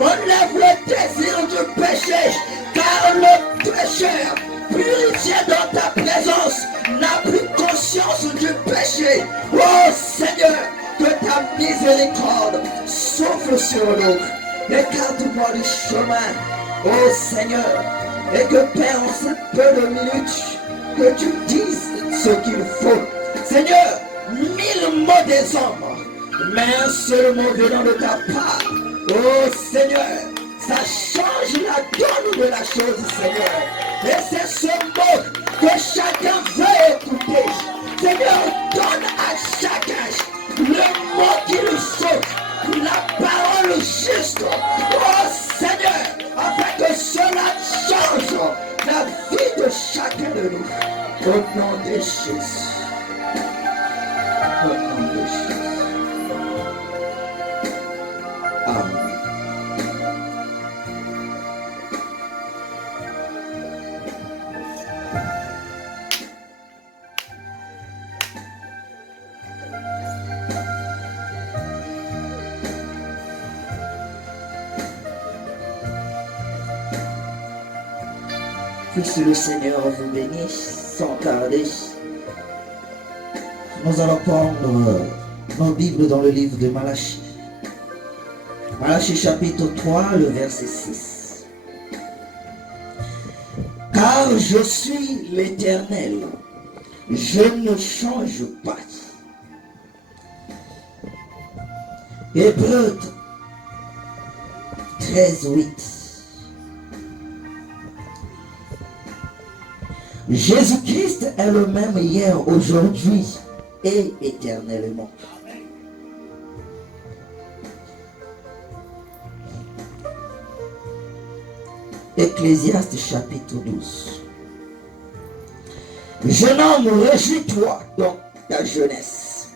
Enlève le désir du péché, car le péché souffle sur nous. Écarte-moi du chemin, ô Seigneur. Et que, Père, en ce peu de minutes, que tu dises ce qu'il faut. Seigneur, 1000 mots des hommes, mais un seul mot venant de ta part. Oh Seigneur, ça change la donne de la chose, Seigneur. Et c'est ce mot que chacun veut écouter. Seigneur, donne à chacun le mot qu'il faut, la parole juste. Oh Seigneur, afin que cela change la vie de chacun de nous. Au nom de Jésus. Au nom de Jésus. Amen. Que le Seigneur vous bénisse sans tarder. Nous allons prendre nos Bibles dans le livre de Malachie. Malachie chapitre 3, le verset 6. Car je suis l'Éternel, je ne change pas. Hébreux 13, 8. Jésus-Christ est le même hier, aujourd'hui et éternellement. Ecclésiaste chapitre 12. Jeune homme, réjouis-toi dans ta jeunesse.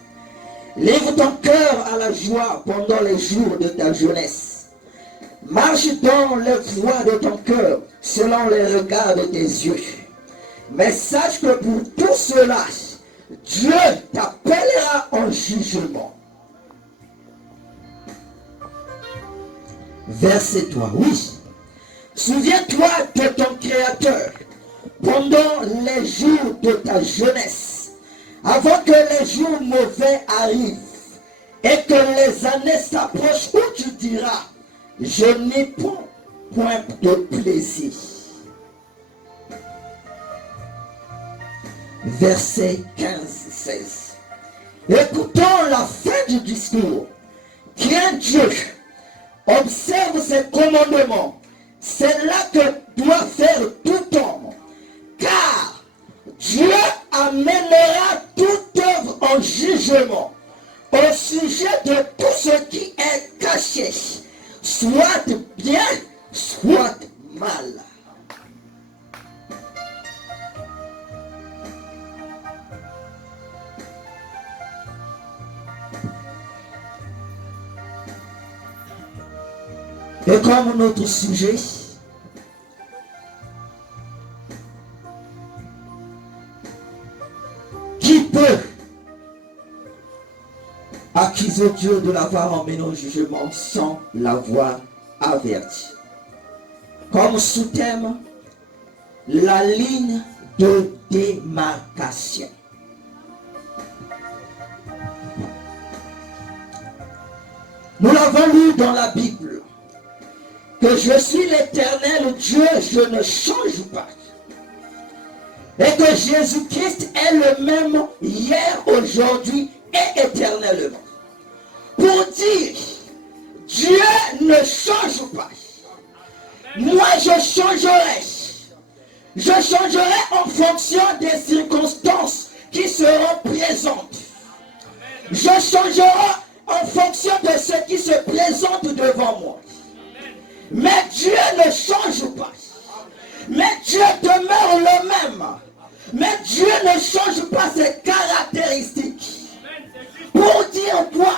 Livre ton cœur à la joie pendant les jours de ta jeunesse. Marche dans les voies de ton cœur selon les regards de tes yeux. Mais sache que pour tout cela, Dieu t'appellera en jugement. Verset 3, oui. Souviens-toi de ton Créateur pendant les jours de ta jeunesse, avant que les jours mauvais arrivent et que les années s'approchent où tu diras, je n'ai point de plaisir. Verset 15-16. Écoutons la fin du discours. Crains Dieu, observe ses commandements. C'est là que doit faire tout homme. Car Dieu amènera toute œuvre en jugement au sujet de tout ce qui est caché, soit bien, soit mal. Et comme notre sujet, qui peut accuser Dieu de l'avoir emmené au jugement sans l'avoir averti? Comme sous-thème, la ligne de démarcation. Nous l'avons lu dans la Bible. Que je suis l'Éternel Dieu, je ne change pas. Et que Jésus-Christ est le même hier, aujourd'hui et éternellement. Pour dire, Dieu ne change pas. Moi, je changerai. Je changerai en fonction des circonstances qui seront présentes. Je changerai en fonction de ce qui se présente devant moi. Mais Dieu ne change pas. Mais Dieu demeure le même. Mais Dieu ne change pas ses caractéristiques. Pour dire quoi?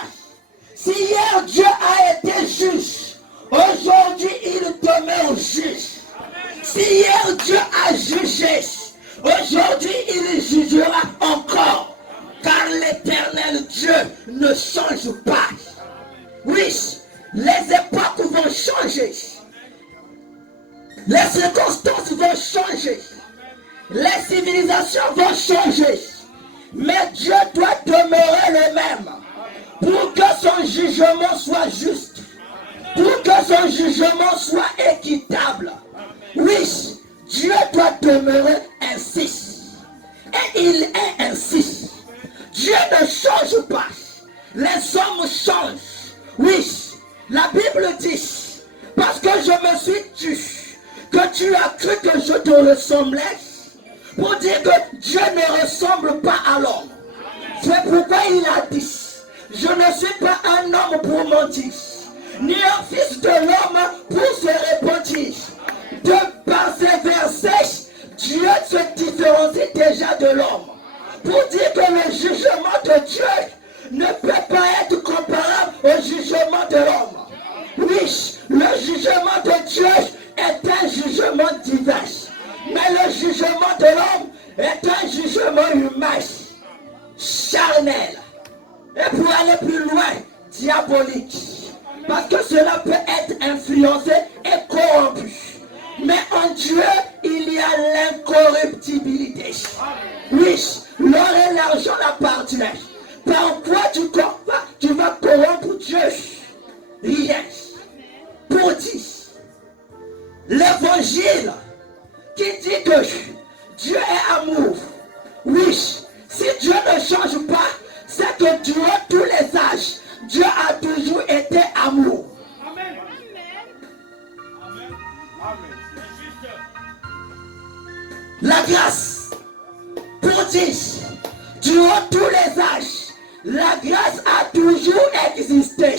Si hier Dieu a été juge, aujourd'hui il demeure juge. Si hier Dieu a jugé, aujourd'hui il jugera encore. Car l'Éternel Dieu ne change pas. Oui, les époques vont changer. Les circonstances vont changer. Les civilisations vont changer. Mais Dieu doit demeurer le même pour que son jugement soit juste. pour que son jugement soit équitable. Oui, Dieu doit demeurer ainsi. Et il est ainsi. Dieu ne change pas. Les hommes changent. Oui, la Bible dit, parce que je me suis tue, que tu as cru que je te ressemblais, pour dire que Dieu ne ressemble pas à l'homme. C'est pourquoi il a dit, je ne suis pas un homme pour mentir, ni un fils de l'homme pour se repentir. De par ces versets, Dieu se différencie déjà de l'homme. Pour dire que le jugement de Dieu ne peut pas être comparable au jugement de l'homme. Oui, le jugement de Dieu est un jugement divin. Mais le jugement de l'homme est un jugement humain, charnel. Et pour aller plus loin, diabolique. Parce que cela peut être influencé et corrompu. Mais en Dieu, il y a l'incorruptibilité. Oui, l'or et l'argent appartiennent. Par quoi tu vas corrompre Dieu? Rien. Pour dire, l'évangile qui dit que Dieu est amour. Oui, si Dieu ne change pas, c'est que durant tous les âges, Dieu a toujours été amour. Amen. Amen. Amen. La grâce, pour dire, durant tous les âges, la grâce a toujours existé.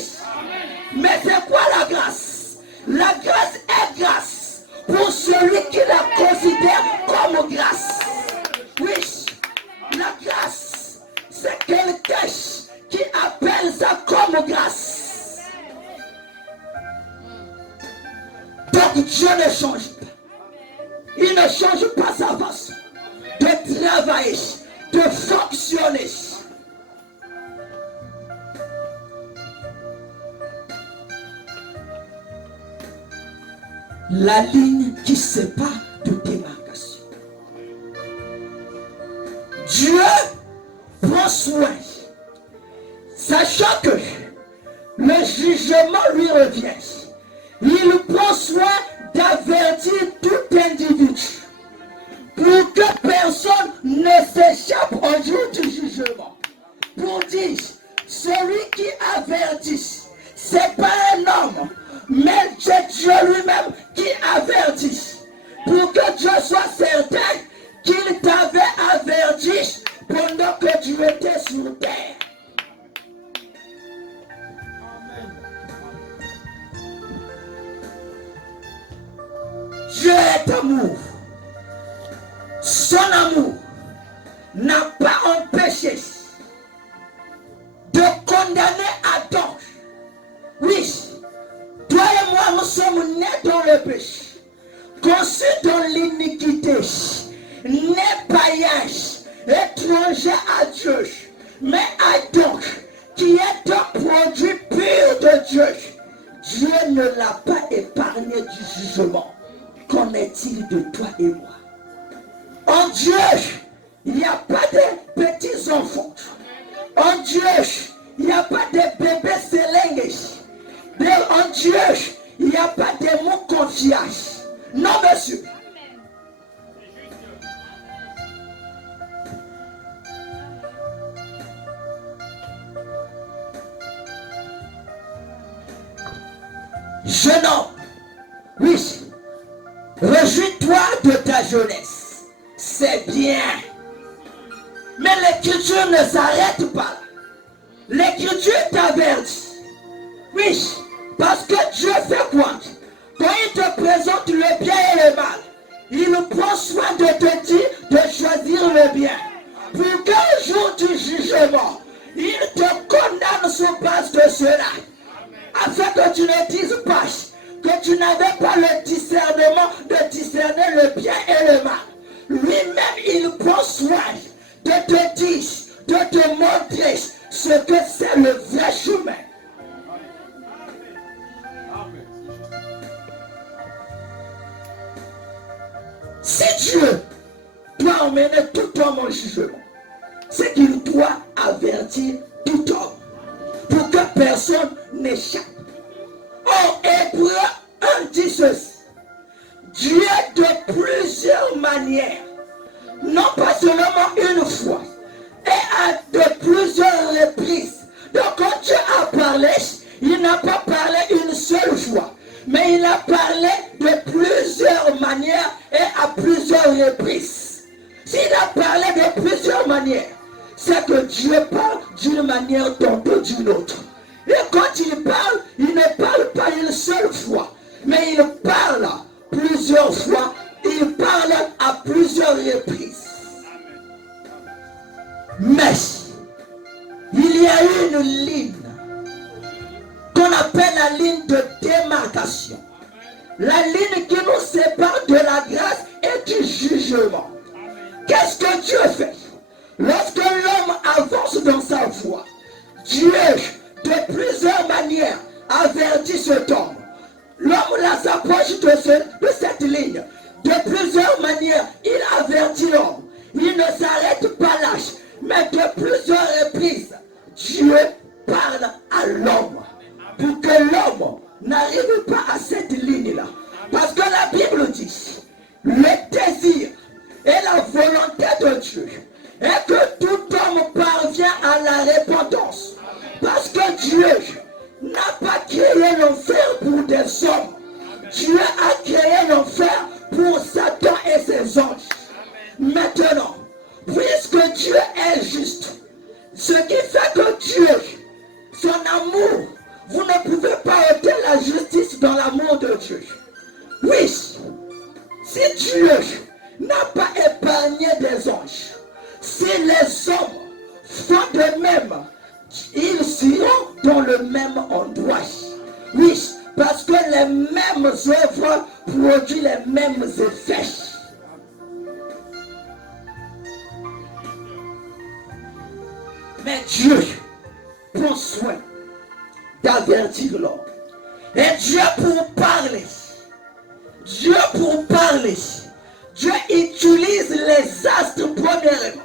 Mais c'est quoi la grâce? La grâce est grâce pour celui qui la considère comme grâce. Oui, la grâce, c'est quelqu'un qui appelle ça comme grâce. Donc Dieu ne change pas. Il ne change pas sa façon de travailler, de fonctionner. La ligne qui sépare de démarcation. Dieu prend soin, sachant que le jugement lui revient. Il prend soin d'avertir tout individu pour que personne ne s'échappe au jour du jugement. Pour dire, celui qui avertit, c'est pas un homme, mais c'est Dieu lui-même qui avertit. Pour que Dieu soit certain qu'il t'avait averti pendant que tu étais sur terre. Dieu est amour. Son amour n'a pas empêché de condamner Adam. Oui, toi et moi, nous sommes nés dans le péché, conçus dans l'iniquité, nés païens, étrangers à Dieu. Mais Adam, qui est un produit pur de Dieu, Dieu ne l'a pas épargné du jugement. Qu'en est-il de toi et moi? En Dieu, il n'y a pas de petits enfants. En Dieu, il n'y a pas de bébés sélénés. En Dieu, il n'y a pas de mots confiance. Non, monsieur. Jeune homme, oui, réjouis-toi de ta jeunesse. C'est bien. Mais l'écriture ne s'arrête pas. L'écriture t'avertit. Oui, parce que Dieu fait quoi? Quand il te présente le bien et le mal, il prend soin de te dire de choisir le bien. Pour qu'un jour du jugement, il te condamne sur base de cela. Afin que tu ne dises pas que tu n'avais pas le discernement de discerner le bien et le mal. Lui-même, il prend soin de te dire, de te montrer ce que c'est le vrai chemin. Si Dieu doit emmener tout homme en jugement, c'est qu'il doit avertir tout homme pour que personne n'échappe. Or, Hébreu 1 dit ceci. Dieu de plusieurs manières, non pas seulement une fois, et de plusieurs reprises. Donc quand Dieu a parlé, il n'a pas parlé une seule fois, mais il a parlé de plusieurs manières et à plusieurs reprises. S'il a parlé de plusieurs manières, c'est que Dieu parle d'une manière tantôt d'une autre. Et quand il ne parle pas une seule fois, mais il parle plusieurs fois, il parle à plusieurs reprises. Mais il y a une ligne qu'on appelle la ligne de démarcation. La ligne qui nous sépare de la grâce et du jugement. Qu'est-ce que Dieu fait? Lorsque l'homme avance dans sa voie, Dieu, de plusieurs manières, avertit cet homme. L'homme là s'approche de cette ligne. De plusieurs manières, il avertit l'homme. Il ne s'arrête pas lâche. Mais de plusieurs reprises, Dieu parle à l'homme. Pour que l'homme n'arrive pas à cette ligne-là. Parce que la Bible dit, le désir et la volonté de Dieu est que tout homme parvient à la repentance. Parce que Dieu n'a pas créé l'enfer pour des hommes. Dieu a créé l'enfer pour Satan et ses anges. Maintenant, puisque Dieu est juste, ce qui fait que Dieu, son amour, vous ne pouvez pas ôter la justice dans l'amour de Dieu. Oui, si Dieu n'a pas épargné des anges, si les hommes font de même, ils seront dans le même endroit. Oui, parce que les mêmes œuvres produisent les mêmes effets. Mais Dieu prend soin d'avertir l'homme. Et Dieu pour parler, Dieu utilise les astres premièrement.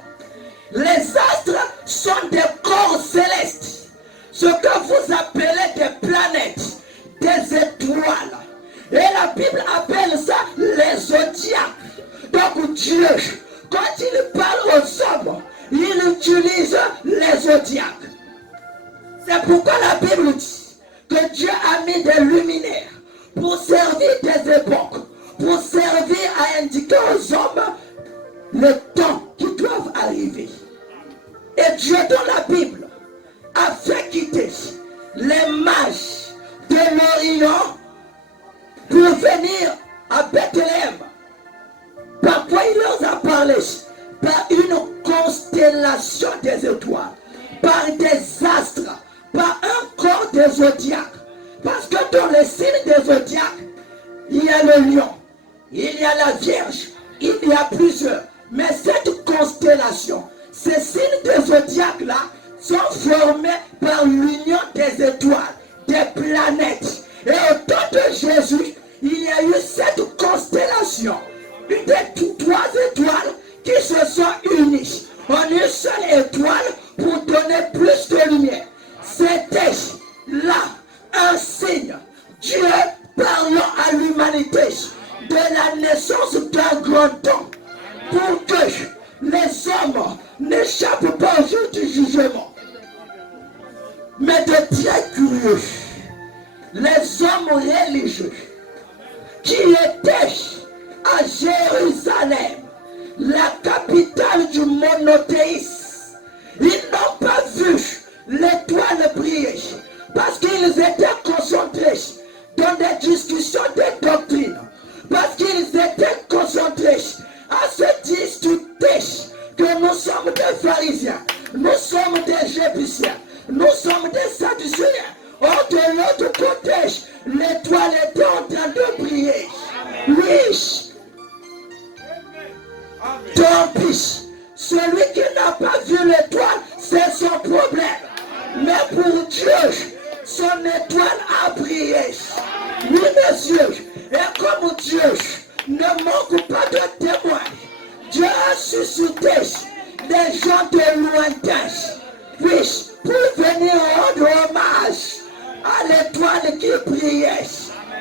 Les astres sont des corps célestes. Ce que vous appelez des planètes, des étoiles. Et la Bible appelle ça les zodiaques. Donc Dieu, quand il parle aux hommes, il utilise les zodiaques. C'est pourquoi la Bible dit que Dieu a mis des luminaires pour servir des époques, pour servir à indiquer aux hommes le temps qui doivent arriver. Et Dieu dans la Bible a fait quitter les mages de l'Orient pour venir à Bethléem. Par quoi il leur a parlé? Par une constellation des étoiles, par des astres, par un corps des zodiaques. Parce que dans les signes des zodiaques, il y a le lion, il y a la Vierge, il y a plusieurs. Mais cette constellation, ces signes des zodiaques-là, sont formés par l'union des étoiles, des planètes. Et au temps de Jésus, il y a eu cette constellation, des trois étoiles qui se sont unies en une seule étoile pour donner plus de lumière. C'était là un signe. Dieu parlant à l'humanité de la naissance d'un grand homme pour que les hommes n'échappent pas au jour du jugement. Mais de très curieux, les hommes religieux qui étaient à Jérusalem, la capitale du monothéisme, ils n'ont pas vu l'étoile briller parce qu'ils étaient concentrés dans des discussions de doctrine, parce qu'ils étaient concentrés à se discuter que nous sommes des pharisiens, nous sommes des jébusiens, nous sommes des sadducéens. Or de l'autre côté, l'étoile était en train de briller. Oui. Tant pis, celui qui n'a pas vu l'étoile, c'est son problème. Mais pour Dieu, son étoile a brillé. Oui, monsieur, et comme Dieu ne manque pas de témoins, Dieu a suscité des gens de lointain, oui, pour venir rendre hommage à l'étoile qui brillait.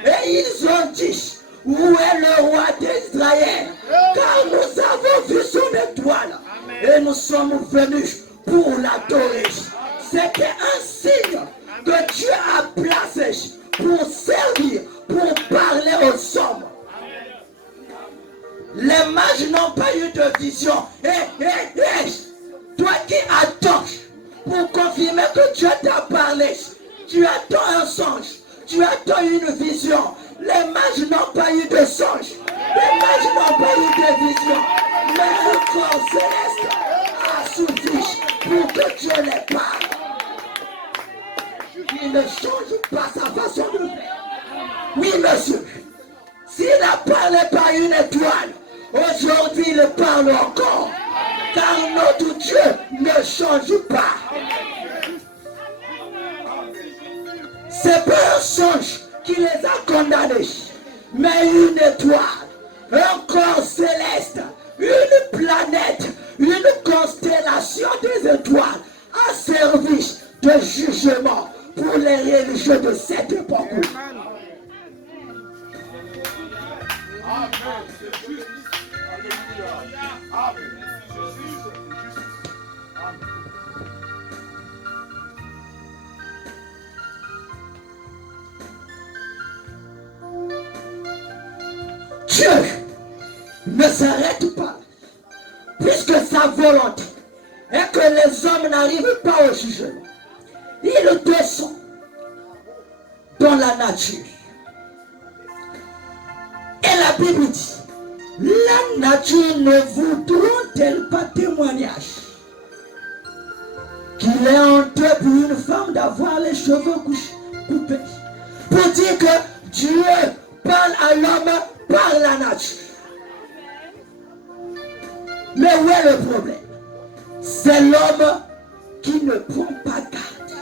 Et ils ont dit, où est le roi d'Israël? Car nous avons vu son étoile et nous sommes venus pour l'adorer. C'était un signe que Dieu a placé pour servir, pour parler aux hommes. Les mages n'ont pas eu de vision. Toi qui attends pour confirmer que Dieu t'a parlé, tu attends un songe, tu attends une vision. Les mages n'ont pas eu de songe, les mages n'ont pas eu de vision, mais un corps céleste a suffi pour que Dieu les parle. Il ne change pas sa façon de faire. Oui, monsieur. S'il a parlé par une étoile, aujourd'hui il parle encore. Car notre Dieu ne change pas. C'est pas un songe qui les a condamnés, mais une étoile, un corps céleste, une planète, une constellation des étoiles a servi de jugement pour les religieux de cette époque. Amen. C'est juste. Alléluia. Amen. C'est juste. Amen. Dieu ne s'arrête pas, puisque sa volonté est que les hommes n'arrivent pas au jugement. Il descend dans la nature. Et la Bible dit, la nature ne voudront-elle pas témoignage qu'il est honteux pour une femme d'avoir les cheveux coupés, pour dire que Dieu parle à l'homme par la nature. Mais où est le problème? C'est l'homme qui ne prend pas garde,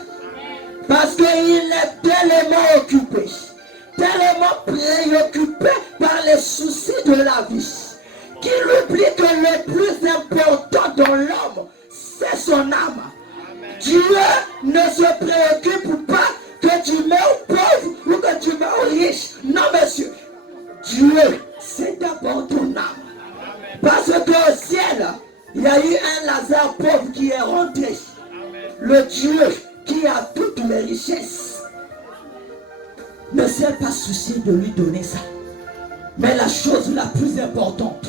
parce qu'il est tellement occupé, tellement préoccupé par les soucis de la vie, qu'il oublie que le plus important dans l'homme, c'est son âme. Dieu ne se préoccupe pas que tu meurs pauvre ou que tu meurs riche. Non, monsieur. Dieu, c'est d'abord ton âme. Parce qu'au ciel, il y a eu un Lazare pauvre qui est rentré. Le Dieu qui a toutes les richesses ne s'est pas soucié de lui donner ça. Mais la chose la plus importante,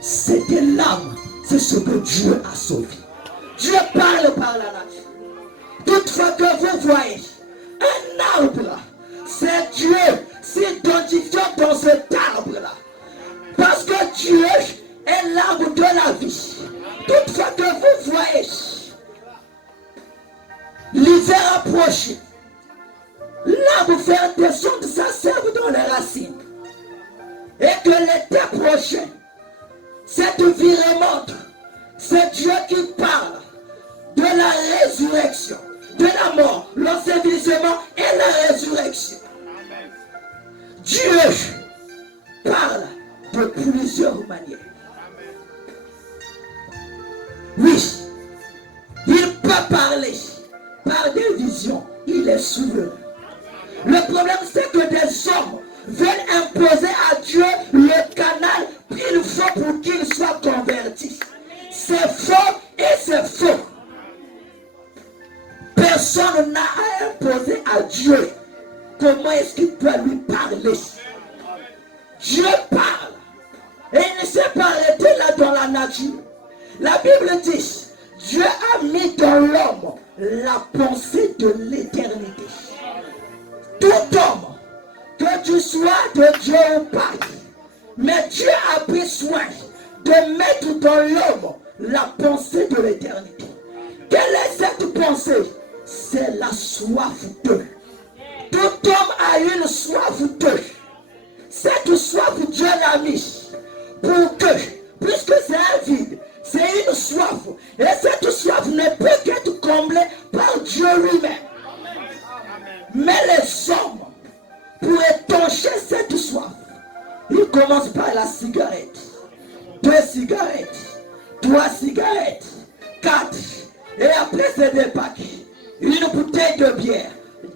c'était l'âme. C'est ce que Dieu a sauvé. Dieu parle par la nature. Toutefois que vous voyez un arbre, c'est Dieu s'identifiant dans cet arbre-là. Parce que Dieu est l'arbre de la vie. Toutefois que vous voyez l'hiver approcher, l'arbre fait descendre sa sève dans les racines. Et que l'été prochain, cette vie remonte. C'est Dieu qui parle de la résurrection, de la mort, l'ensevelissement et la résurrection. Dieu parle de plusieurs manières. Oui, il peut parler par des visions. Il est souverain. Le problème, c'est que des hommes veulent imposer à Dieu le canal qu'il faut pour qu'il soit converti. C'est faux et c'est faux. Personne n'a à imposer à Dieu comment est-ce qu'il peut lui parler. Dieu parle. Et il ne s'est pas arrêté là dans la nature. La Bible dit, Dieu a mis dans l'homme la pensée de l'éternité. Tout homme, que tu sois de Dieu ou pas, mais Dieu a pris soin de mettre dans l'homme la pensée de l'éternité. Quelle est cette pensée? C'est la soif d'eux. Tout homme a une soif d'eux. Cette soif, Dieu l'a mis pour que, puisque c'est un vide, c'est une soif. Et cette soif ne peut qu'être comblée par Dieu lui-même. Mais les hommes, pour étancher cette soif, ils commencent par la cigarette. 2 cigarettes, 3 cigarettes, 4. Et après c'est des paquets. Une bouteille de bière,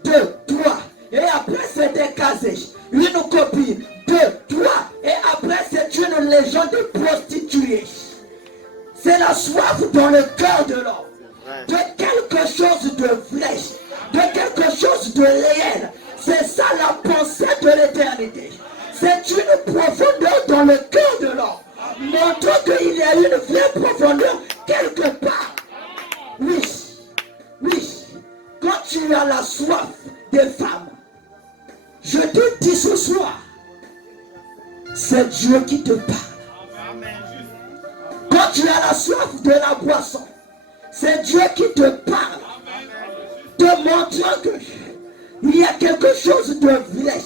2, 3. Et après c'est des casés. une copine, 2, 3, et après c'est une légende de prostituée. C'est la soif dans le cœur de l'homme, de quelque chose de vrai, de quelque chose de réel. C'est ça la pensée de l'éternité. C'est une profondeur dans le cœur de l'homme, montrant qu'il y a une vraie profondeur quelque part. Oui, oui, quand tu as la soif des femmes, je te dis ce soir, c'est Dieu qui te parle. Quand tu as la soif de la boisson, c'est Dieu qui te parle, te montrant qu'il y a quelque chose de vrai,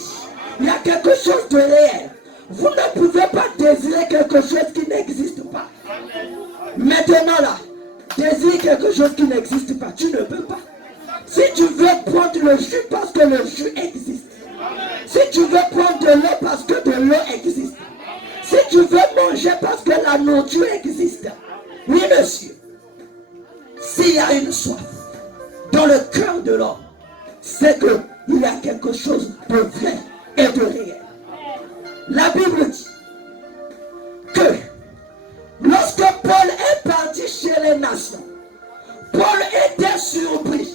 il y a quelque chose de réel. Vous ne pouvez pas désirer quelque chose qui n'existe pas. Maintenant là, désire quelque chose qui n'existe pas, tu ne peux pas. Si tu veux prendre le jus parce que le jus existe, si tu veux prendre de l'eau parce que de l'eau existe, si tu veux manger parce que la nourriture existe, oui monsieur, s'il y a une soif dans le cœur de l'homme, c'est qu'il y a quelque chose de vrai et de réel. La Bible dit que lorsque Paul est parti chez les nations, Paul était surpris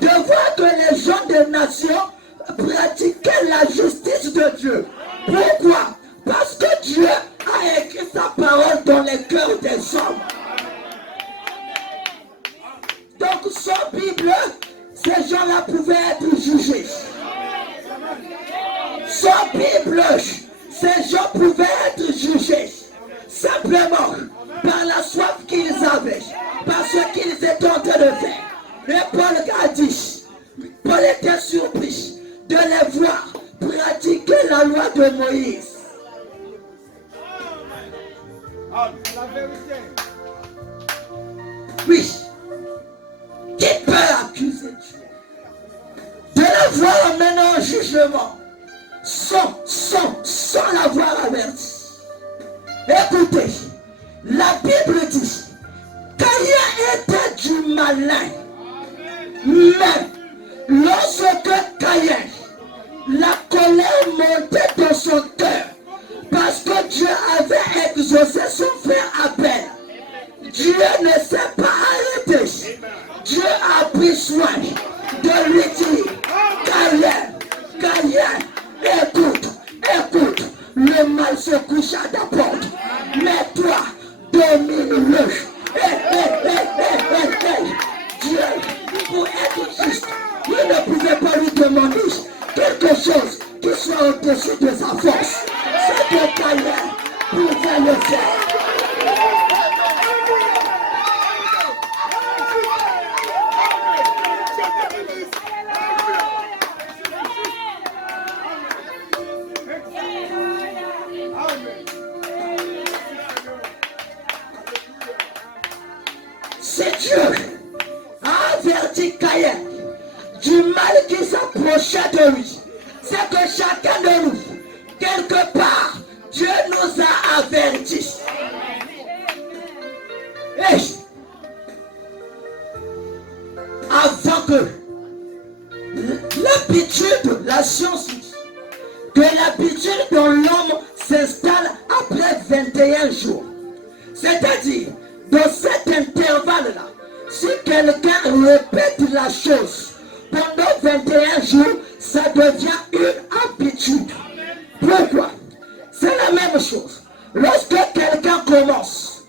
de voir que les gens des nations pratiquaient la justice de Dieu. Pourquoi? Parce que Dieu a écrit sa parole dans les cœurs des hommes. Donc sans Bible, ces gens-là pouvaient être jugés. Sans Bible, ces gens pouvaient être jugés. Simplement par la soif qu'ils avaient, par ce qu'ils étaient en train de faire. Et Paul a dit, Paul était surpris de les voir pratiquer la loi de Moïse. La vérité. Oui. Qui peut accuser Dieu de l'avoir amené en jugement sans l'avoir averti? Écoutez, la Bible dit Caïn était du malin. Mais lorsque Caïn, la colère montait dans son cœur parce que Dieu avait exaucé son frère Abel, Dieu ne s'est pas arrêté. Dieu a pris soin de lui dire Caïn, écoute, le mal se couche à ta porte, mais toi, domine-le. Dieu, pour être juste, il ne pouvait pas lui demander quelque chose qui soit au-dessus de sa force. C'est que Caïn pouvait le faire. C'est Dieu a averti Caïn du mal qui s'approchait de lui. C'est que chacun de nous, quelque part, Dieu nous a avertis. Et avant que l'habitude, la science dit que l'habitude dont l'homme s'installe après 21 jours. C'est-à-dire, dans cet intervalle-là, si quelqu'un répète la chose pendant 21 jours, ça devient une habitude. Pourquoi? C'est la même chose. Lorsque quelqu'un commence,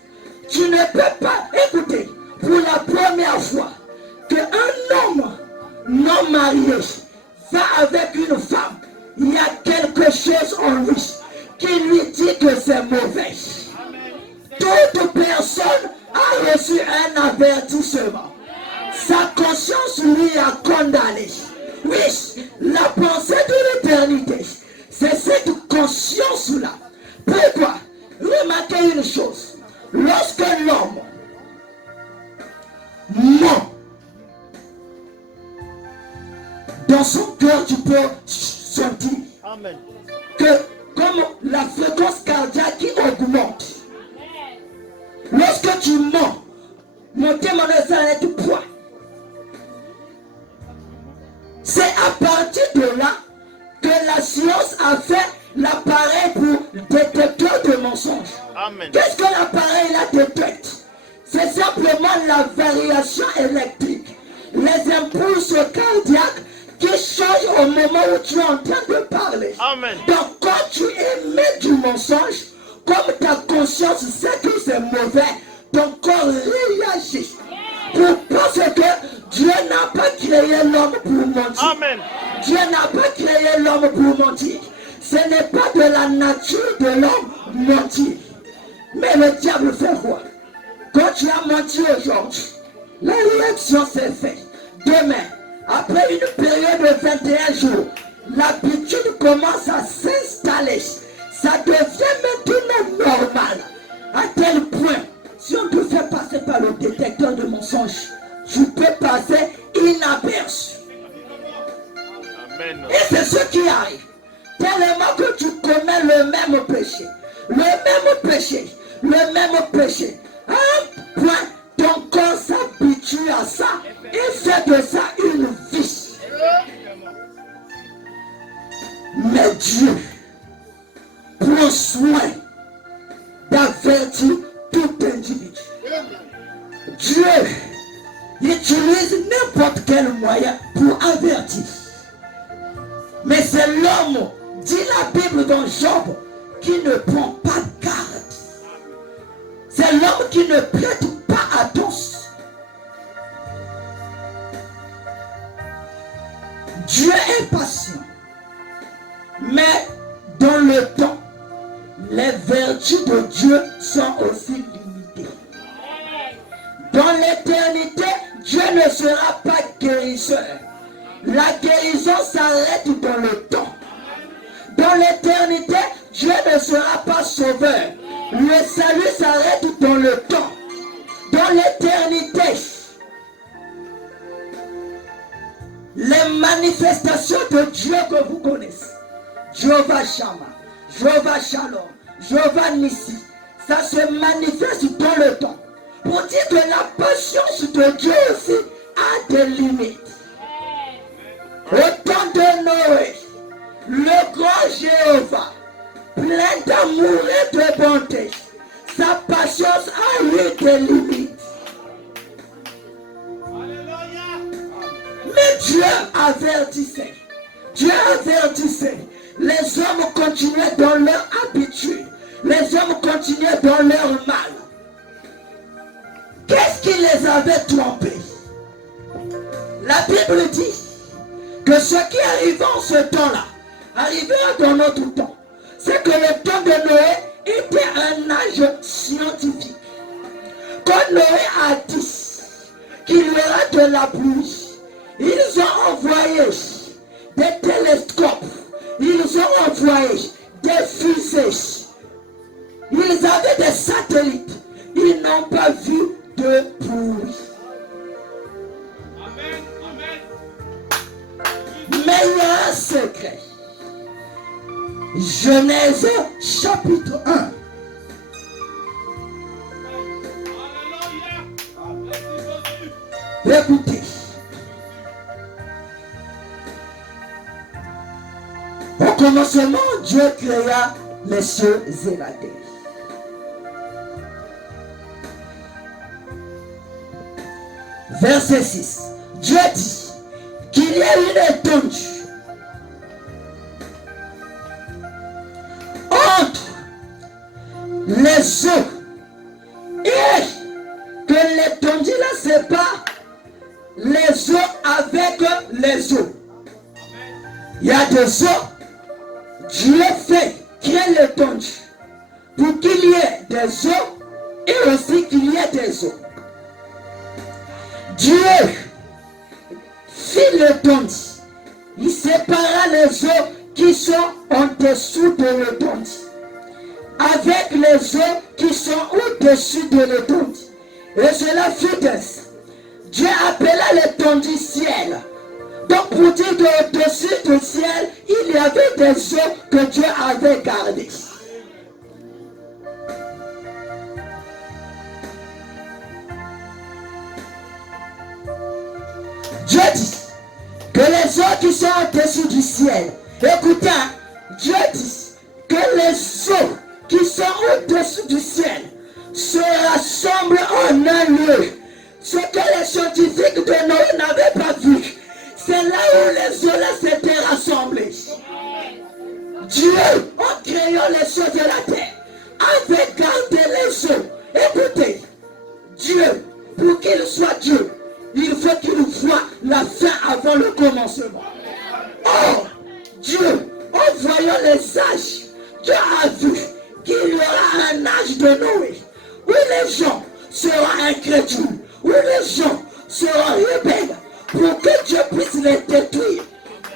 tu ne peux pas écouter pour la première fois qu'un homme non marié va avec une femme. Il y a quelque chose en lui qui lui dit que c'est mauvais. Toute personne a reçu un avertissement. Sa conscience lui a condamné. Oui, la pensée de l'éternité, c'est cette conscience-là. Pourquoi? Remarquez une chose. Lorsque l'homme ment, dans son cœur, tu peux sentir que comme la fréquence cardiaque qui augmente. Lorsque tu mens, monter mon est du poids. C'est à partir de là que la science a l'appareil la détecte, c'est simplement la variation électrique, les impulses cardiaques qui changent au moment où tu es en train de parler. Amen. Donc quand tu émets du mensonge, comme ta conscience sait que c'est mauvais, ton corps réagit. Parce que Dieu n'a pas créé l'homme pour mentir. Amen. Dieu n'a pas créé l'homme pour mentir. Ce n'est pas de la nature de l'homme mentir. Mais le diable fait quoi? Quand tu as menti aujourd'hui, la réaction s'est faite. Demain, après une période de 21 jours, l'habitude commence à s'installer. Ça devient maintenant normal. À tel point, si on te fait passer par le détecteur de mensonges, tu peux passer inaperçu. Amen. Et c'est ce qui arrive. Tellement que tu commets le même péché. Le même péché. Le même péché. À un point, ton corps s'habitue à ça et fait de ça une vie. Mais Dieu prend soin d'avertir tout individu. Dieu utilise n'importe quel moyen pour avertir. Mais c'est l'homme, dit la Bible dans Job, qui ne prend pas garde. C'est l'homme qui ne prête pas attention. Dieu est patient. Mais dans le temps, les vertus de Dieu sont aussi limitées. Dans l'éternité, Dieu ne sera pas guérisseur. La guérison s'arrête dans le temps. Dans l'éternité, Dieu ne sera pas sauveur. Le salut s'arrête dans le temps. Dans l'éternité, les manifestations de Dieu que vous connaissez, Jéhovah Shammah, Jéhovah Shalom, Jéhovah Nissi, ça se manifeste dans le temps. Pour dire que la patience de Dieu aussi a des limites. Au temps de Noé, le grand Jéhovah, plein d'amour et de bonté, sa patience a eu des limites. Mais Dieu avertissait. Dieu avertissait. Les hommes continuaient dans leur habitude. Les hommes continuaient dans leur mal. Qu'est-ce qui les avait trompés? La Bible dit que ce qui arrivait en ce temps-là, arrivera dans notre temps. C'est que le temps de Noé était un âge scientifique. Quand Noé a dit qu'il y aura de la pluie, ils ont envoyé des télescopes, ils ont envoyé des fusées, ils avaient des satellites, ils n'ont pas vu de pluie. Amen. Mais il y a un secret. Genèse chapitre 1. Écoutez. Au commencement, Dieu créa les cieux et la terre. Verset 6. Dieu dit qu'il y a une étendue entre les eaux et que l'étendue la sépare les eaux avec les eaux. Il y a des eaux. Dieu fait créer l'étendue pour qu'il y ait des eaux et aussi qu'il y ait des eaux. Dieu fit l'étendue. Il sépara les eaux qui sont en dessous de l'étendue avec les eaux qui sont au-dessus de l'étendue. Et cela fut ainsi. Dieu appela l'étendue ciel. Donc pour dire qu'au-dessus du ciel, il y avait des eaux que Dieu avait gardées. Dieu dit que les eaux qui sont au-dessus du ciel, écoutez, Dieu dit que les eaux qui sont au-dessus du ciel se rassemblent en un lieu. Ce que les scientifiques de Noé n'avaient pas vu, c'est là où les eaux s'étaient rassemblées. Dieu, en créant les choses de la terre, avait gardé les eaux. Écoutez, Dieu, pour qu'il soit Dieu, il faut qu'il voie la fin avant le commencement. Or, Dieu, en voyant les âges, Dieu a vu qu'il y aura un âge de Noé, où les gens seront incrédules, où les gens seront rebelles, pour que Dieu puisse les détruire.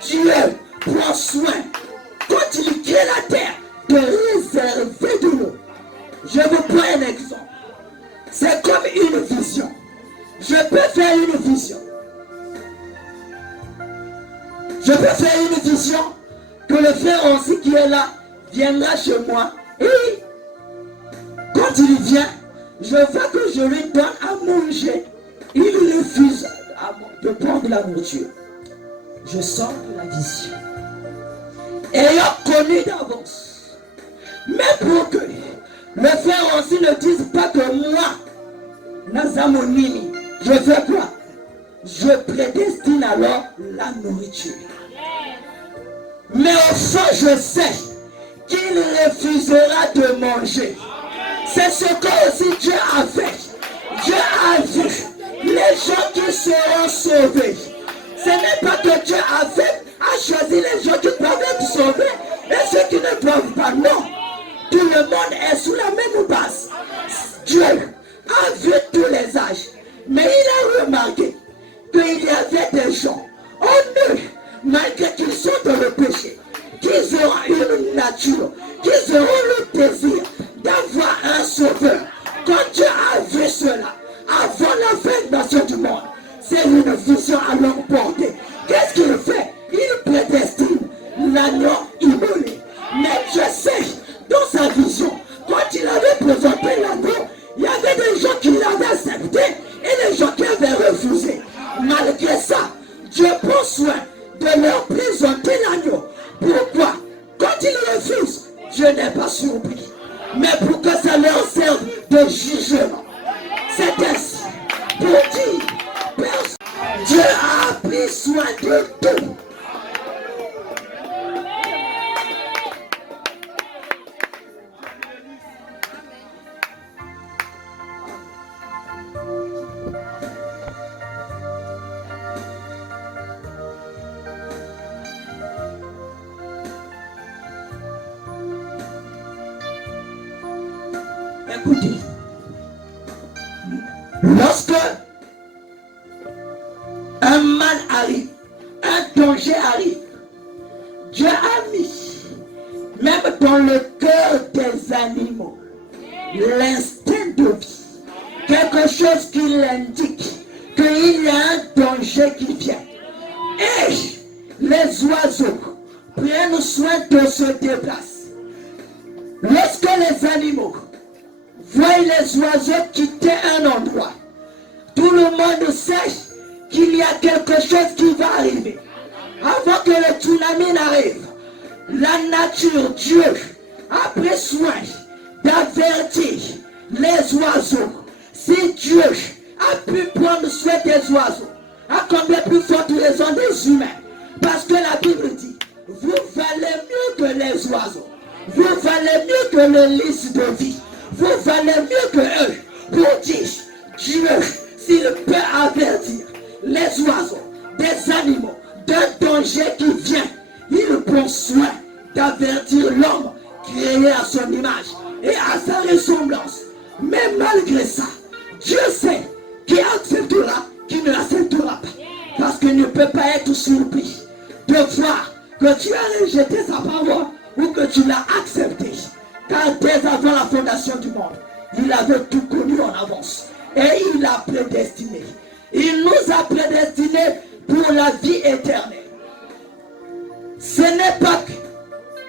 Dieu prend soin, quand il crée la terre, de réserver de l'eau. Je vous prends un exemple. C'est comme une vision. Je peux faire une vision. Je peux faire une vision que le frère aussi qui est là viendra chez moi. Et quand il vient, je veux que je lui donne à manger. Il refuse de prendre la nourriture. Je sors de la vision. Ayant connu d'avance. Mais pour que le frère aussi ne dise pas que moi, Nazamonini, je fais quoi? Je prédestine alors la nourriture. Mais au fond, je sais qu'il refusera de manger. C'est ce que aussi Dieu a fait. Dieu a vu les gens qui seront sauvés. Ce n'est pas que Dieu a choisi les gens qui peuvent être sauvés et ceux qui ne peuvent pas. Non. Tout le monde est sous la même base. Dieu a vu tous les âges. Mais il a remarqué qu'il y avait des gens en eux, malgré qu'ils sont dans le péché, qu'ils auront une nature, qu'ils auront le désir d'avoir un sauveur. Quand Dieu a vu cela, avant la fondation du monde, c'est une vision à longue portée. Qu'est-ce qu'il fait? Il prédestine l'agneau immolé. Mais Dieu sait, dans sa vision, quand il avait présenté l'agneau, il y avait des gens qui l'avaient accepté et des gens qui avaient refusé. Malgré ça, Dieu prend soin de leur présenter l'agneau. Pourquoi? Quand ils refusent, Dieu n'est pas surpris. Mais pour que ça leur serve de jugement. C'est ainsi. Pour dire, Dieu a pris soin de tout. Écoutez, lorsque un mal arrive, un danger arrive, Dieu a mis, même dans le cœur des animaux, l'instinct de vie, quelque chose qui l'indique qu'il y a un danger qui vient. Et les oiseaux prennent soin de se déplacer. Lorsque les animaux voient les oiseaux quitter un endroit, tout le monde sait qu'il y a quelque chose qui va arriver. Avant que le tsunami n'arrive, la nature, Dieu, a pris soin d'avertir les oiseaux. Si Dieu a pu prendre soin des oiseaux, à combien plus forte raison des humains? Parce que la Bible dit, vous valez mieux que les oiseaux. Vous valez mieux que le lys de vie. Vous valez mieux que eux. Pour dire, Dieu, s'il peut avertir les oiseaux, des animaux, d'un danger qui vient, il prend soin d'avertir l'homme créé à son image et à sa ressemblance. Mais malgré ça, Dieu sait qui acceptera, qui ne l'acceptera pas. Parce qu'il ne peut pas être surpris de voir que tu as rejeté sa parole ou que tu l'as accepté. Car dès avant la fondation du monde, il avait tout connu en avance. Et il a prédestiné. Il nous a prédestinés pour la vie éternelle. Ce n'est pas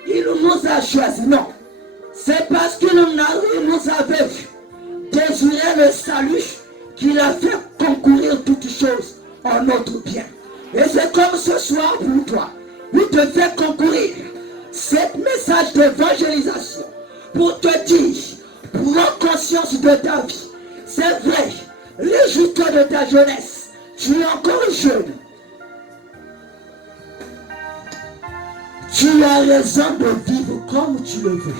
qu'il nous a choisis, non. C'est parce qu'il nous avait vu désirer le salut qu'il a fait concourir toutes choses en notre bien. Et c'est comme ce soir pour toi. Il te fait concourir ce message d'évangélisation pour te dire Prends conscience de ta vie. C'est vrai, réjouis-toi de ta jeunesse. Tu es encore jeune. Tu as raison de vivre comme tu le veux.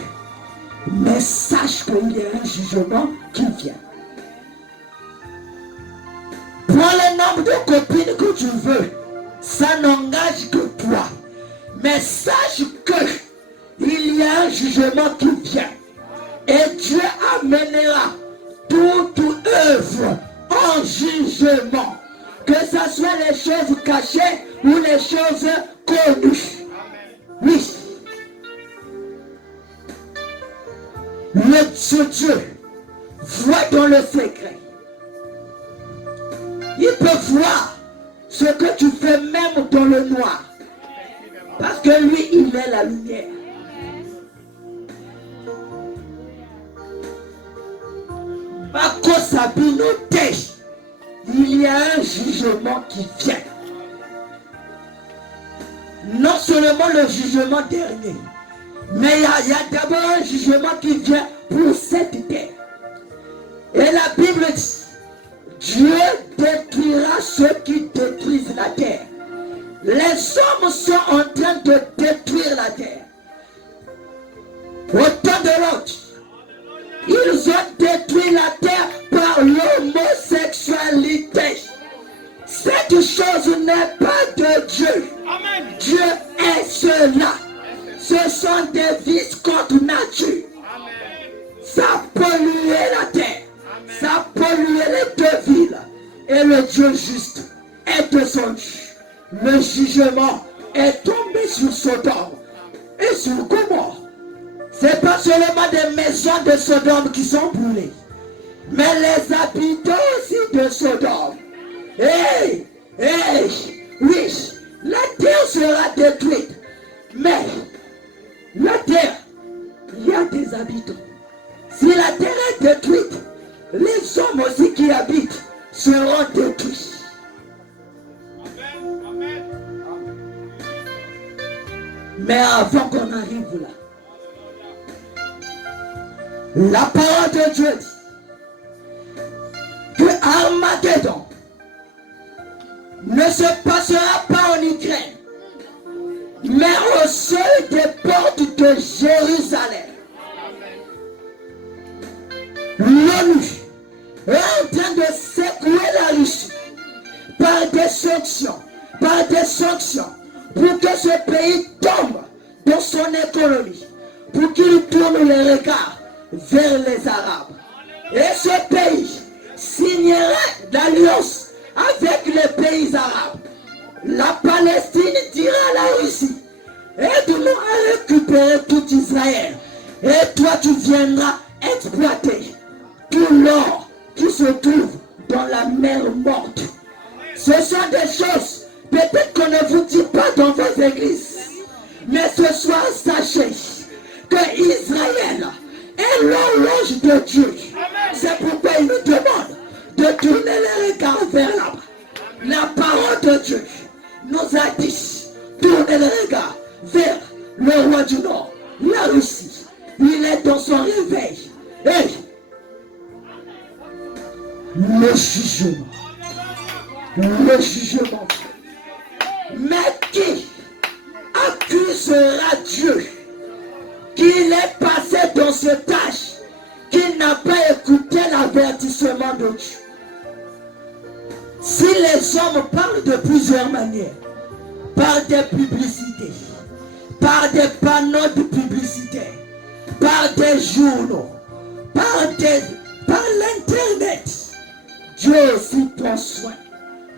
Mais sache qu'il y a un jugement qui vient. Prends le nombre de copines que tu veux. Ça n'engage que toi. Mais sache que il y a un jugement qui vient. Et Dieu amènera toute œuvre en jugement. Que ce soit les choses cachées ou les choses connues. Oui. Ce Dieu voit dans le secret. Il peut voir ce que tu fais même dans le noir. Parce que lui, il est la lumière. Il y a un jugement qui vient. Non seulement le jugement dernier, mais il y a d'abord un jugement qui vient pour cette terre. Et la Bible dit, Dieu détruira ceux qui détruisent la terre. Les hommes sont en train de détruire la terre. Au temps de l'autre, ils ont détruit la terre par l'homosexualité. Cette chose n'est pas de Dieu. Amen. Dieu est cela. Ce sont des vices contre nature. Amen. Ça polluait la terre. Ça polluait les deux villes. Et le Dieu juste est descendu. Le jugement est tombé sur Sodome et sur Gomorrhe. Ce n'est pas seulement des maisons de Sodome qui sont brûlées, mais les habitants aussi de Sodome. Oui, la terre sera détruite, mais la terre, il y a des habitants. Si la terre est détruite, les hommes aussi qui habitent seront détruits. Amen. Amen. Mais avant qu'on arrive là, la parole de Dieu dit que Armageddon ne se passera pas en Ukraine, mais au seuil des portes de Jérusalem. L'ONU est en train de secouer la Russie par des sanctions, pour que ce pays tombe dans son économie, pour qu'il tourne les regards vers les Arabes. Et ce pays signerait l'alliance avec les pays arabes. La Palestine dira à la Russie, aide-nous à récupérer tout Israël. Et toi tu viendras exploiter tout l'or qui se trouve dans la mer morte. Ce sont des choses, peut-être qu'on ne vous dit pas dans vos églises. Mais ce soir, sachez que Israël est l'horloge de Dieu. C'est pourquoi il nous demande de tourner les regards vers là-bas. La parole de Dieu nous a dit, tournez les regards vers le roi du Nord, la Russie. Il est dans son réveil. Et le jugement. Mais qui accusera Dieu qu'il est passé dans cette tâche, qu'il n'a pas écouté l'avertissement de Dieu? Si les hommes parlent de plusieurs manières, par des publicités, par des panneaux de publicité, par des journaux, par l'internet, Dieu aussi prend soin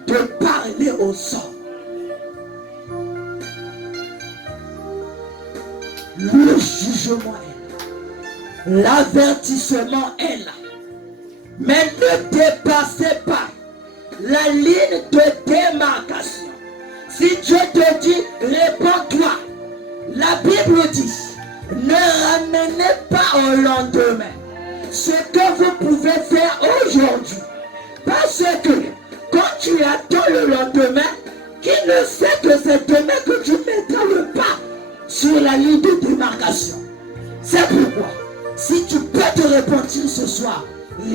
de parler aux hommes. Le jugement est là. L'avertissement est là. Mais ne dépassez pas la ligne de démarcation. Si Dieu te dit, réponds-toi. La Bible dit, ne ramenez pas au lendemain ce que vous pouvez faire aujourd'hui. Parce que quand tu attends le lendemain, qui ne sait que c'est demain que tu mettras le pas sur la ligne de démarcation. C'est pourquoi, si tu peux te repentir,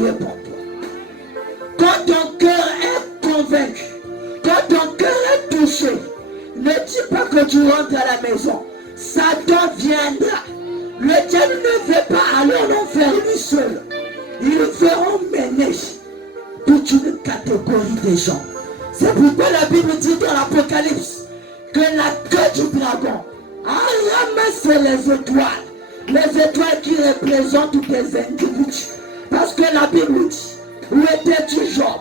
prier pour toi. Quand ton cœur est convaincu, quand ton cœur est touché, ne dis pas que tu rentres à la maison. Satan viendra. Le diable ne veut pas aller en enfer lui seul. Ils feront mener toute une catégorie de gens. C'est pourquoi la Bible dit dans l'Apocalypse que la queue du dragon a ramassé les étoiles qui représentent des individus. Parce que la Bible dit, où étais-tu Job,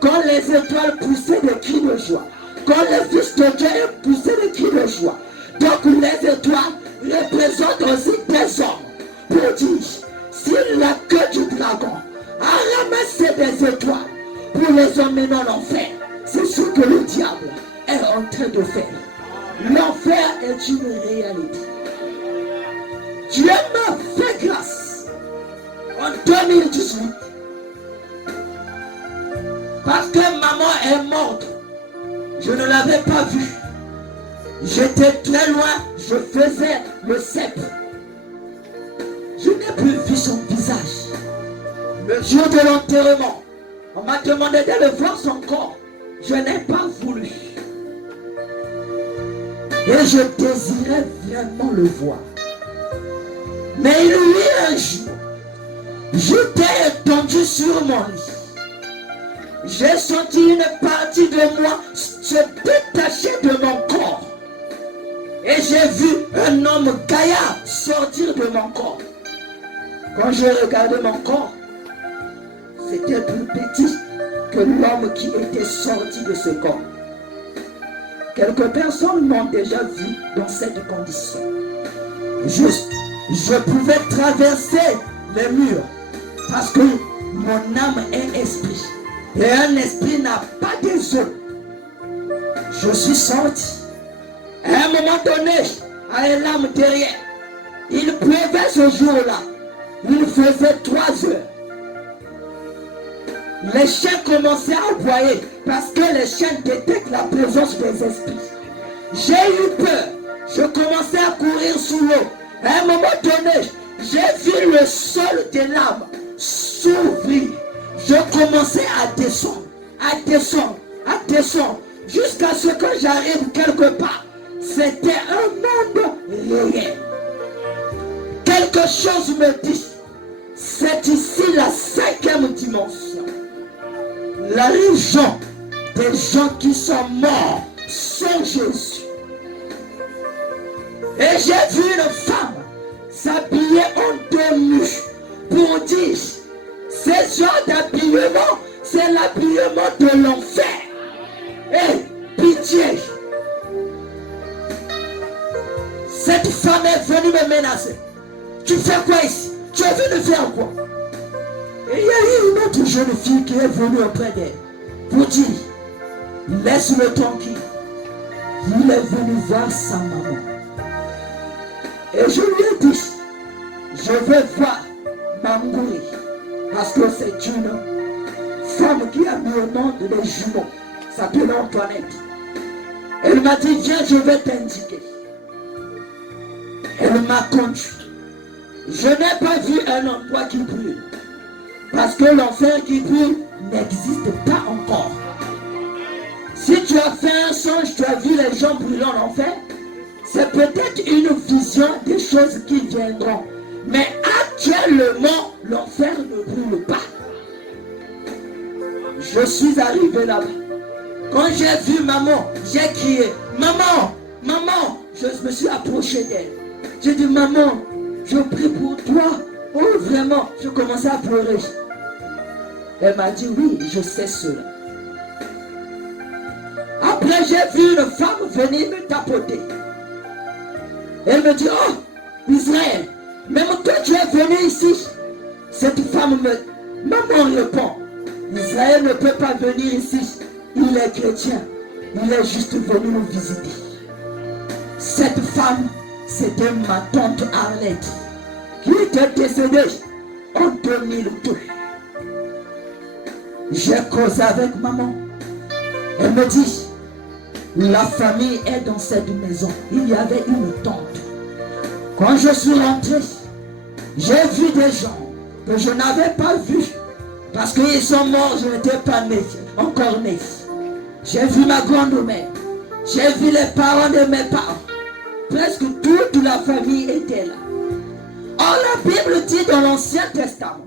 quand les étoiles poussaient des cris de joie, quand les fils de Dieu poussaient des cris de joie. Donc les étoiles représentent aussi des hommes. Pour dire, si la queue du dragon a ramassé des étoiles pour les emmener en enfer, c'est ce que le diable est en train de faire. L'enfer est une réalité. Dieu m'a fait grâce en 2018 parce que maman est morte. Je ne l'avais pas vue. J'étais très loin, je faisais le cep. Je n'ai plus vu son visage. Le jour de l'enterrement, on m'a demandé de le voir son corps. Je n'ai pas voulu. Et je désirais vraiment le voir. Mais il y a un jour, j'étais étendu sur mon lit. J'ai senti une partie de moi se détacher de mon corps. Et j'ai vu un homme gaillard sortir de mon corps. Quand j'ai regardé mon corps, c'était plus petit que l'homme qui était sorti de ce corps. Quelques personnes m'ont déjà vu dans cette condition. Je pouvais traverser les murs parce que mon âme est esprit. Et un esprit n'a pas des os. Je suis sorti. À un moment donné, à une lame derrière, il pleuvait ce jour-là. Il faisait 3 heures. Les chiens commençaient à aboyer parce que les chiens détectent la présence des esprits. J'ai eu peur. Je commençais à courir sous l'eau. À un moment donné, j'ai vu le sol des lames s'ouvrir. Je commençais à descendre, jusqu'à ce que j'arrive quelque part. C'était un monde réel. Quelque chose me dit, c'est ici la 5e dimension. La région des gens qui sont morts sans Jésus. Et j'ai vu une femme s'habiller en tenue pour dire, ce genre d'habillement, c'est l'habillement de l'enfer. Et pitié. Cette femme est venue me menacer. Tu fais quoi ici? Tu es venu faire quoi? Et il y a eu une autre jeune fille qui est venue auprès d'elle pour dire, laisse-le tranquille. Il est venu voir sa maman. Et je lui ai dit, je veux voir Mambouri. Parce que c'est une femme qui a mis au monde des jumeaux. S'appelle Antoinette. Elle m'a dit, viens, je vais t'indiquer. Elle m'a conduit. Je n'ai pas vu un endroit qui brûle. Parce que l'enfer qui brûle n'existe pas encore. Si tu as fait un songe, tu as vu les gens brûlant en enfer, c'est peut-être une vision des choses qui viendront. Mais actuellement, l'enfer ne brûle pas. Je suis arrivé là-bas. Quand j'ai vu maman, j'ai crié, maman, maman, je me suis approché d'elle. J'ai dit, maman, je prie pour toi. Oh, vraiment, je commençais à pleurer. Elle m'a dit, oui, je sais cela. Après, j'ai vu une femme venir me tapoter. Elle me dit, oh, Israël, même toi tu es venu ici. Cette femme maman répond, Israël ne peut pas venir ici. Il est chrétien. Il est juste venu nous visiter. Cette femme, c'était ma tante Arlette, qui était décédée en 2002. J'ai causé avec maman. Elle me dit, la famille est dans cette maison. Il y avait une tante. Quand je suis rentré, j'ai vu des gens que je n'avais pas vus Parce qu'ils sont morts, je n'étais pas né, encore né. J'ai vu ma grand-mère. J'ai vu les parents de mes parents. Presque toute la famille était là. Or, la Bible dit dans l'Ancien Testament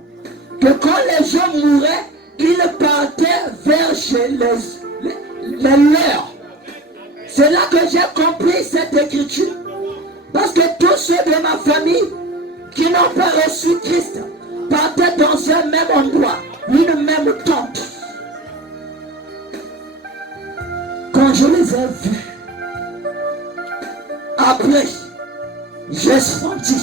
que quand les gens mouraient, ils partaient vers chez les leurs. C'est là que j'ai compris cette écriture. Parce que tous ceux de ma famille qui n'ont pas reçu Christ partaient dans un même endroit, une même tente. Quand je les ai vus, après, j'ai senti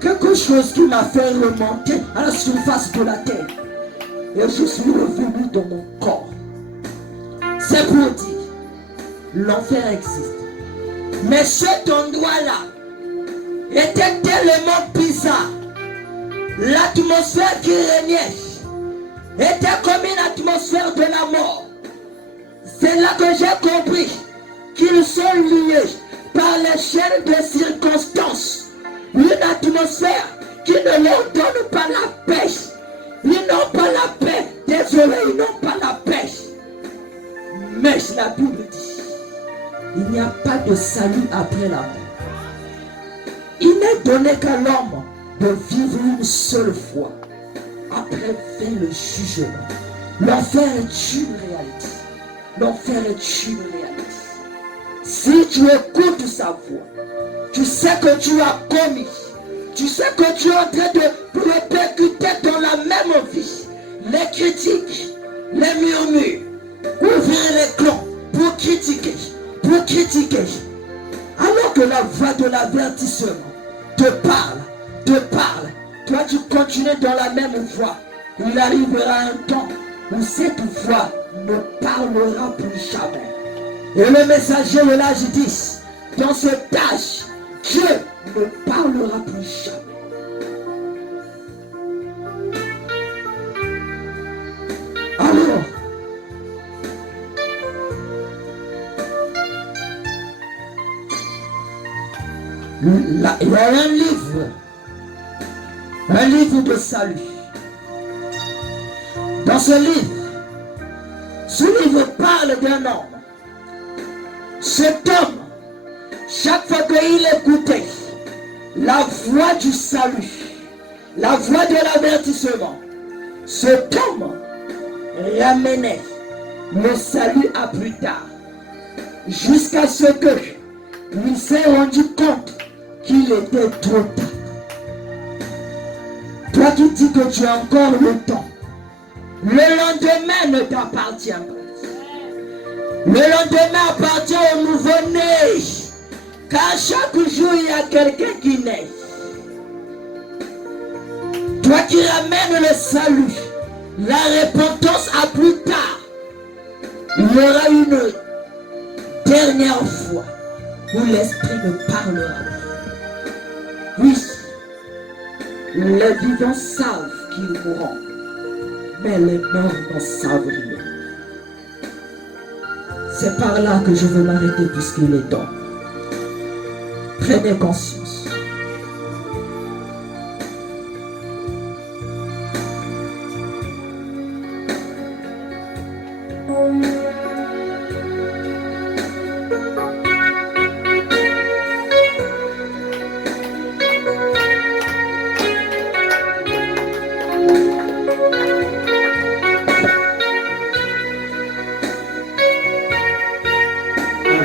quelque chose qui m'a fait remonter à la surface de la terre. Et je suis revenu dans mon corps. C'est pour dire, l'enfer existe. Mais cet endroit-là était tellement bizarre. L'atmosphère qui régnait était comme une atmosphère de la mort. C'est là que j'ai compris qu'ils sont liés par les chaînes de circonstances. Une atmosphère qui ne leur donne pas la paix. Ils n'ont pas la paix. Désolé, ils n'ont pas la paix. Mais la Bible dit, il n'y a pas de salut après la mort. Il n'est donné qu'à l'homme de vivre une seule fois. Après vient le jugement. L'enfer est une réalité. L'enfer est une réalité. Si tu écoutes sa voix, tu sais que tu as commis. Tu sais que tu es en train de répercuter dans la même vie. Les critiques, les murmures, ouvrir les clans pour critiquer. Alors que la voix de l'avertissement te parle, toi tu continues dans la même voie. Il arrivera un temps où cette voix ne parlera plus jamais. Et le messager de l'âge dit, dans cet âge, Dieu ne parlera plus jamais. Alors, là, il y a un livre de salut. Dans ce livre parle d'un homme. Cet homme, chaque fois qu'il écoutait la voix du salut, la voix de l'avertissement, cet homme ramenait le salut à plus tard, jusqu'à ce que il s'est rendu compte qu'il était trop tard. Toi qui dis que tu as encore le temps, le lendemain ne t'appartient pas. Le lendemain appartient au nouveau-né. Car chaque jour, il y a quelqu'un qui naît. Toi qui ramènes le salut, la repentance à plus tard, il y aura une dernière fois où l'esprit ne parlera plus. Oui, les vivants savent qu'ils mourront, mais les morts n'en savent rien. C'est par là que je veux m'arrêter puisqu'il est temps. Prenez conscience.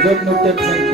Avec nos têtes